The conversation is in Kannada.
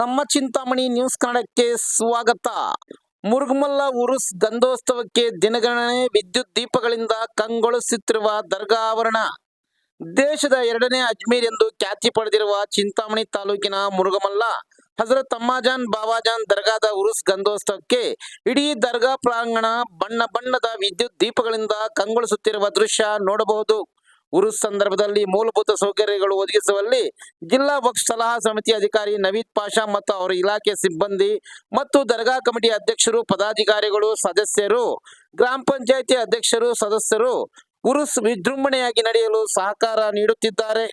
ನಮ್ಮ ಚಿಂತಾಮಣಿ ನ್ಯೂಸ್ ಕನ್ನಡಕ್ಕೆ ಸ್ವಾಗತ. ಮುರುಗಮಲ್ಲ ಉರುಸ್ ಗಂಧೋತ್ಸವಕ್ಕೆ ದಿನಗಣನೆ, ವಿದ್ಯುತ್ ದೀಪಗಳಿಂದ ಕಂಗೊಳಿಸುತ್ತಿರುವ ದರ್ಗಾ ಆವರಣ. ದೇಶದ ಎರಡನೇ ಅಜ್ಮೀರ್ ಎಂದು ಖ್ಯಾತಿ ಪಡೆದಿರುವ ಚಿಂತಾಮಣಿ ತಾಲೂಕಿನ ಮುರುಗಮಲ್ಲ ಹಜರತ್ ಅಮ್ಮಾಜಾನ್ ಬಾಬಾಜಾನ್ ದರ್ಗಾದ ಉರುಸ್ ಗಂಧೋತ್ಸವಕ್ಕೆ ಇಡೀ ದರ್ಗಾ ಪ್ರಾಂಗಣ ಬಣ್ಣ ಬಣ್ಣದ ವಿದ್ಯುತ್ ದೀಪಗಳಿಂದ ಕಂಗೊಳಿಸುತ್ತಿರುವ ದೃಶ್ಯ ನೋಡಬಹುದು. ಉರುಸ್ ಸಂದರ್ಭದಲ್ಲಿ ಮೂಲಭೂತ ಸೌಕರ್ಯಗಳು ಒದಗಿಸುವಲ್ಲಿ ಜಿಲ್ಲಾ ವಕ್ಫ್ ಸಲಹಾ ಸಮಿತಿ ಅಧಿಕಾರಿ ನವೀದ್ ಪಾಷಾ ಮತ್ತು ಅವರ ಇಲಾಖೆ ಸಿಬ್ಬಂದಿ ಮತ್ತು ದರ್ಗಾ ಕಮಿಟಿ ಅಧ್ಯಕ್ಷರು, ಪದಾಧಿಕಾರಿಗಳು, ಸದಸ್ಯರು, ಗ್ರಾಮ ಪಂಚಾಯಿತಿ ಅಧ್ಯಕ್ಷರು, ಸದಸ್ಯರು ಉರುಸ್ ವಿಜೃಂಭಣೆಯಾಗಿ ನಡೆಯಲು ಸಹಕಾರ ನೀಡುತ್ತಿದ್ದಾರೆ.